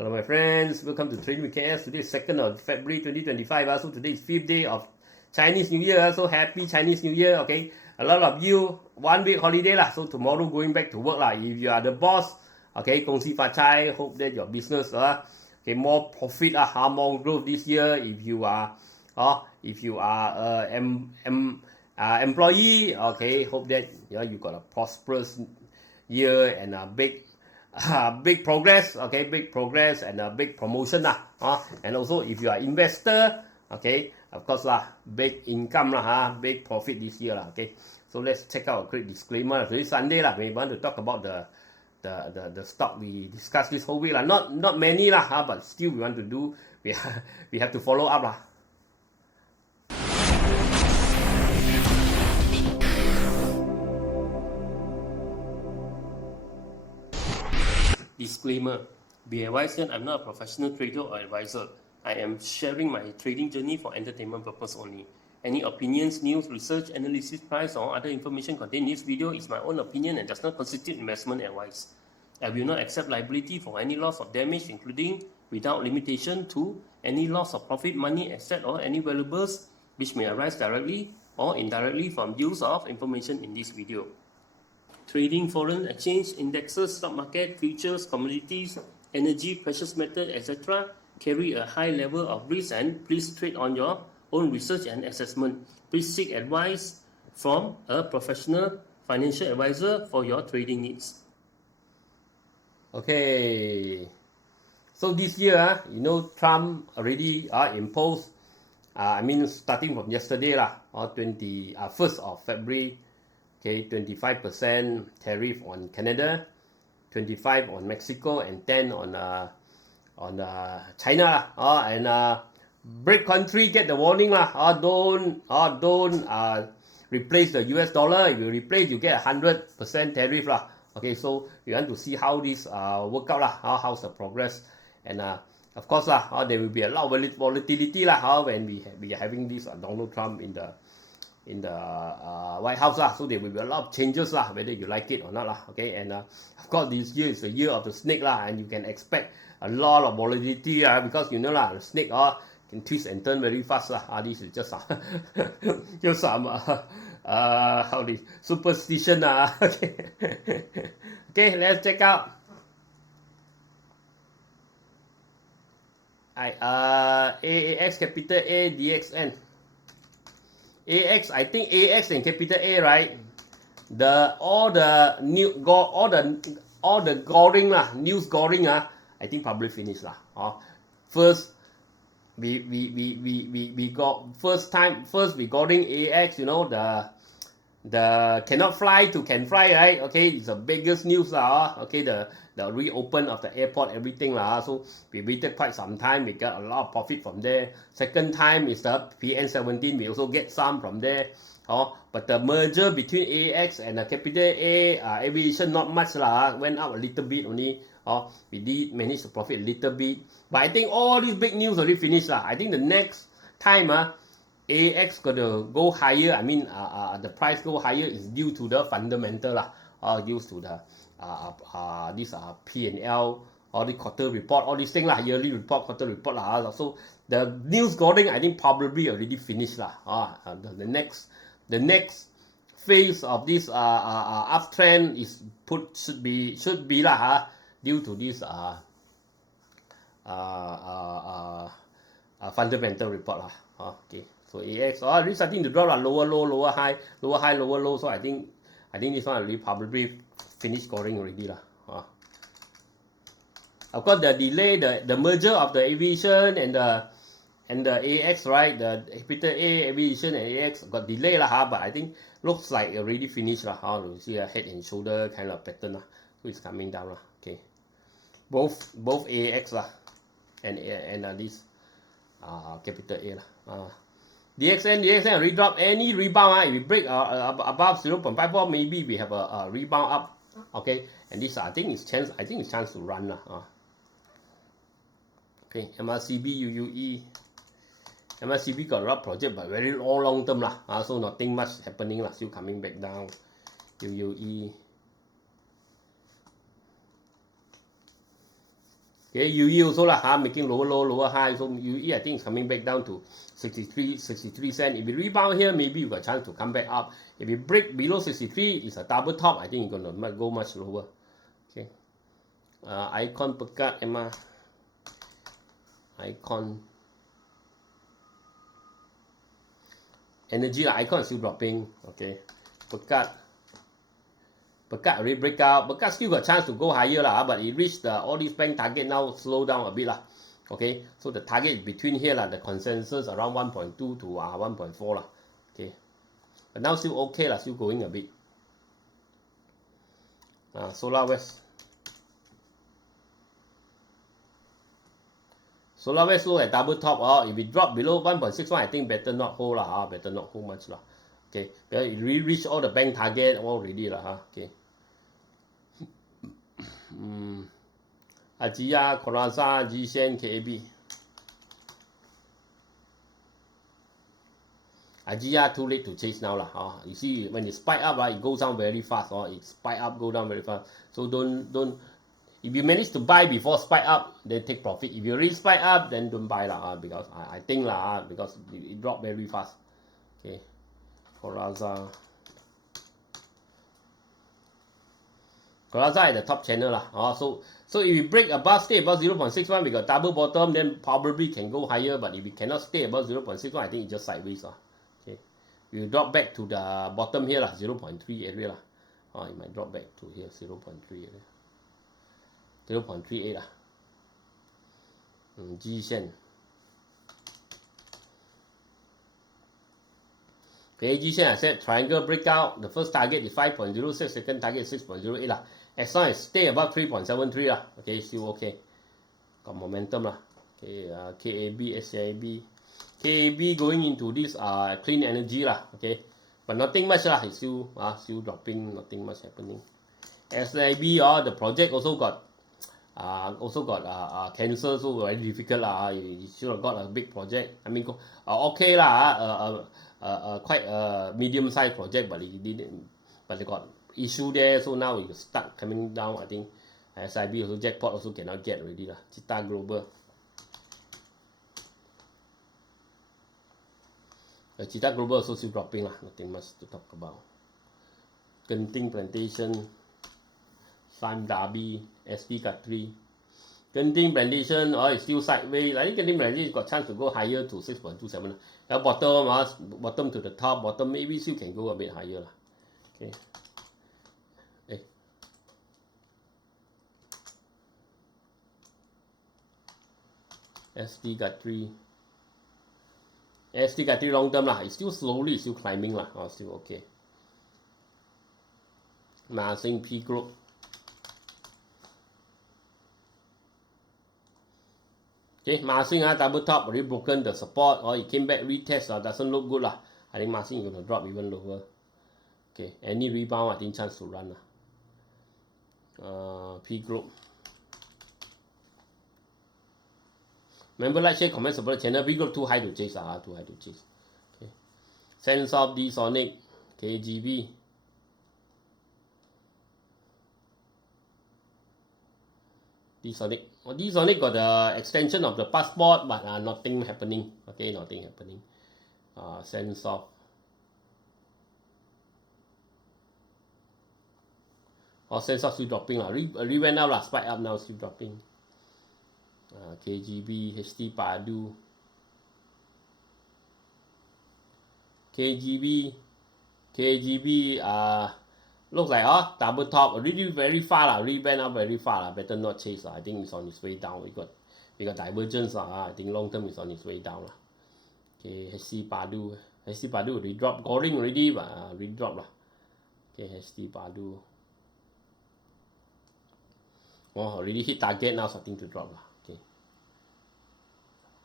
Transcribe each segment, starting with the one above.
Hello my friends, welcome to Trading with KS. Today is 2nd of February 2025. So today is 5th day of Chinese New Year. So happy Chinese New Year. Okay, a lot of you 1 week holiday lah. So tomorrow going back to work lah. If you are the boss, okay, 恭喜发财. Hope that your business okay, more profit more growth this year. If you are employee, okay, hope that you got a prosperous year and a big progress, okay, big progress and a big promotion and also if you are investor, okay, of course big income big profit this year okay. So let's check out a quick disclaimer. Today Sunday we want to talk about the stock we discussed this whole week not many but still we want to do, we have to follow up Disclaimer. Be advised that I'm not a professional trader or advisor. I am sharing my trading journey for entertainment purpose only. Any opinions, news, research, analysis, price or other information contained in this video is my own opinion and does not constitute investment advice. I will not accept liability for any loss or damage, including without limitation to any loss of profit, money, asset or any valuables which may arise directly or indirectly from use of information in this video. Trading foreign exchange, indexes, stock market, futures, commodities, energy, precious metal, etc. carry a high level of risk and please trade on your own research and assessment. Please seek advice from a professional financial advisor for your trading needs. Okay, so this year, Trump already imposed, starting from yesterday, 1st of February, okay, 25% tariff on Canada, 25 on Mexico, and 10 on China. And BRIC country get the warning don't replace the US dollar. If you replace, you get 100% tariff Okay, so we want to see how this work out how's the progress, and of course there will be a lot of volatility when we are having this Donald Trump in the White House so there will be a lot of changes whether you like it or not okay. And of course this year is the year of the snake and you can expect a lot of volatility because the snake can twist and turn very fast this is just just some how this superstition okay. Okay, let's check out AAX, capital A, DXN. AX, I think AX and capital A, right? All the goring news goring I think probably finished First we got first we goring AX, the cannot fly to can fly, right? Okay, it's the biggest news okay, the reopen of the airport, everything so we waited quite some time, we got a lot of profit from there. Second time is the PN17, we also get some from there but the merger between AX and the capital A aviation not much went up a little bit only we did manage to profit a little bit, but I think all these big news already finished I think the next time AX gonna go higher, the price go higher is due to the fundamental due to the this P&L, all the quarter report, all these things yearly report, quarter report so the news goring I think probably already finished the next phase of this uptrend is should be due to this fundamental report okay. So AX already starting to drop lower low, lower high, lower high, lower low. So I think this one already probably finished scoring already Of course the delay, the merger of the aviation and the AX, right? The capital A aviation and AX got delay but I think looks like already finished you see a head and shoulder kind of pattern so it's coming down okay. Both AX and this capital A DXN already drop. Any rebound if we break above 0.54, maybe we have a rebound up okay. And this I think it's chance to run okay. MRCB UUE, MRCB got a lot of project but very long term so nothing much happening still coming back down. UUE Okay, UE also lah, making lower low, lower high. So UE I think is coming back down to 63 cents. If it rebound here, maybe you got a chance to come back up. If it break below 63, it's a double top. I think it's gonna go much lower. Okay. Icon PEKAT Emma. Icon. Energy lah, Icon is still dropping. Okay. PEKAT already break out. PEKAT still got chance to go higher lah, but it reached all these bank target now, slow down a bit lah. Okay, so the target is between here lah, the consensus around 1.2 to 1.4 lah. Okay, but now still okay lah, still going a bit. Solar West look at double top. If it drop below 1.61, I think better not hold lah. Better not hold much lah. Okay, because it reached all the bank target already lah. Okay. AJIYA, CORAZA, GESHEN, KAB. AJIYA too late to chase now lah. You see when it spike up, it goes down very fast. It spike up, go down very fast. So don't. If you manage to buy before spike up, then take profit. If you really spike up, then don't buy lah. Because I think lah, because it dropped very fast. Okay, CORAZA at the top channel lah. So if you break above, stay above 0.61, we got double bottom, then probably can go higher. But if you cannot stay above 0.61, I think it's just sideways lah. Okay, you drop back to the bottom here lah, 0.3 area lah. It might drop back to here, 0.3 area. 0.38 lah. GESHEN. Okay, GESHEN I said triangle breakout. The first target is 5.06, second target is 6.08 lah. As long as stay above 3.73 lah. Okay, still okay. Got momentum lah. Okay, KAB, SCIB. KAB going into this clean energy lah. Okay, but nothing much lah. It's still dropping. Nothing much happening. SCIB, the project also got cancer, so very difficult lah. You should have got a big project. I mean, okay lah. Quite a medium-sized project, but it didn't. But they got issue there, so now it's stuck coming down. I think SIB also jackpot also cannot get already lah. CITAGLB. CITAGLB also still dropping lah. Nothing much to talk about. Genting Plantation, Sun Derby, SPCAT3. Genting Plantation, it's still sideways. I think Genting Plantation got chance to go higher to 6.27. Now bottom to the top, bottom maybe still can go a bit higher lah. Okay. SPCAT3 long term lah. It's still slowly, still climbing lah. Still okay. Massing PGLOBE. Okay, Massing double top, already broken the support, it came back retest, doesn't look good lah. I think Massing is gonna drop even lower. Okay, any rebound, I think chance to run lah. PGLOBE. Remember, like, share, comment, support the channel. PGLOBE too high to chase too high to chase. Okay, SMRT, D-Sonic, KGB. D-Sonic. D-Sonic got the extension of the passport, but nothing happening. Okay, nothing happening. CENSOF. CENSOF still dropping lah. Re-went out lah, spike up now, still dropping. KGB, HTPADU. KGB, looks like double top, really very far lah, rebound up very far lah. Better not chase lah. I think it's on its way down. We got divergence lah. I think long term is on its way down lah. Okay, HTPADU already dropped, goring already, but already dropped lah. Okay, HTPADU. Already hit target, now starting to drop lah. Okay,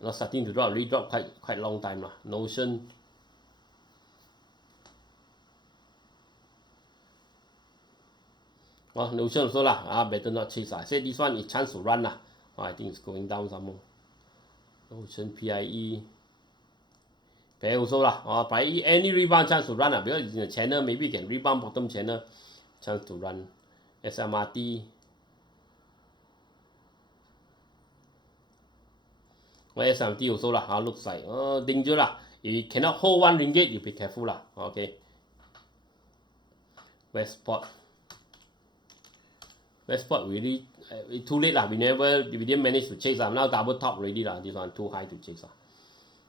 not starting to drop, already dropped quite long time lah. Notion. Notion also lah. Better not chase lah. I said this one is chance to run lah. I think it's going down some more. Notion, PIE. PIE also lah. PIE, any rebound chance to run lah. Because it's in the channel, maybe you can rebound bottom channel. Chance to run. SMRT. SMRT also lah, looks like danger lah. If you cannot hold 1 ringgit, you be careful lah. Okay. Westport really too late lah. We didn't manage to chase lah. Now double top already lah. This one too high to chase lah.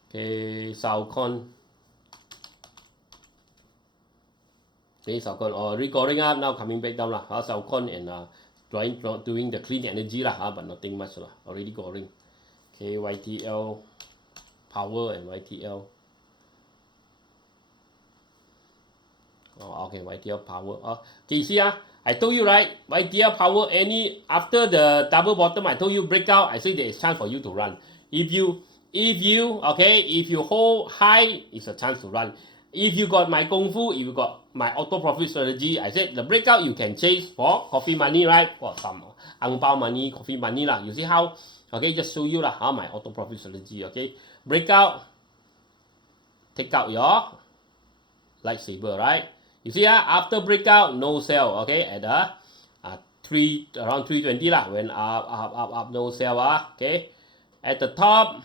Okay, SALCON. Okay, SALCON recording up now, coming back down lah. SALCON and doing the clean energy lah, but nothing much lah. Already goring. Okay, YTL Power and YTL. Okay, YTL Power. Okay, you see I told you right, YTL Power after the double bottom, I told you breakout, I say there is chance for you to run. If you hold high, it's a chance to run. If you got my Kung Fu, if you got my auto profit strategy, I said the breakout you can chase for coffee money, right? For some ang pao money, coffee money lah. You see how? Okay, just show you lah how my auto profit strategy. Okay, breakout, take out your lightsaber, right? You see after breakout, no sell. Okay, at around 320 lah. When up, no sell. Okay, at the top,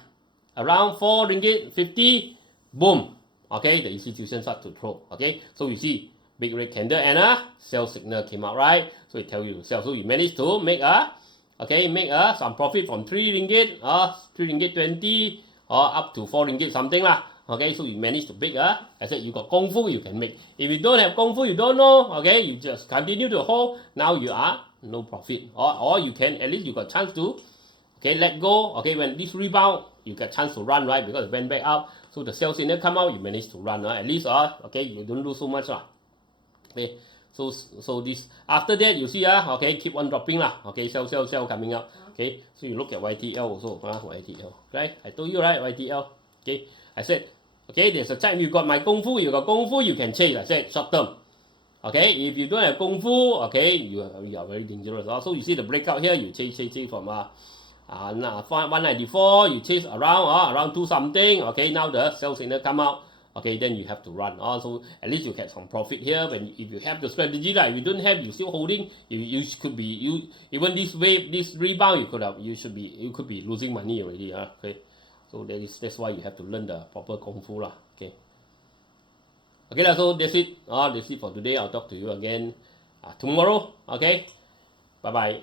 around 4 ringgit 50, boom. Okay, the institution start to throw. Okay, so you see big red candle and a sell signal came out, right? So it tell you to sell. So you managed to make some profit from 3 ringgit, 3 ringgit 20, or up to 4 ringgit something lah. Okay, so you managed to make I said you got Kung Fu, you can make. If you don't have Kung Fu, you don't know. Okay, you just continue to hold. Now you are no profit, or you can at least you got chance to let go. Okay, when this rebound, you got chance to run, right? Because it went back up. So the sell signal come out, you managed to run. At least okay, you don't lose so much lah. Okay, so this after that you see okay, keep on dropping lah. Okay, sell coming up. Okay, so you look at YTL also. YTL, right? I told you right, YTL. Okay, I said okay, there's a time you got my Kung Fu, you can chase. I said short term. Okay, if you don't have Kung Fu, okay, you are very dangerous. Also, you see the breakout here, you chase from 194, you chase around 2 something. Okay, now the sell signal come out. Okay, then you have to run. So at least you get some profit here. If you have the strategy, if you don't have, you still holding. You could be even this wave, this rebound, you could be losing money already. Okay, so that's why you have to learn the proper Kung Fu lah. Okay. Okay lah. So that's it. That's it for today. I'll talk to you again tomorrow. Okay. Bye bye.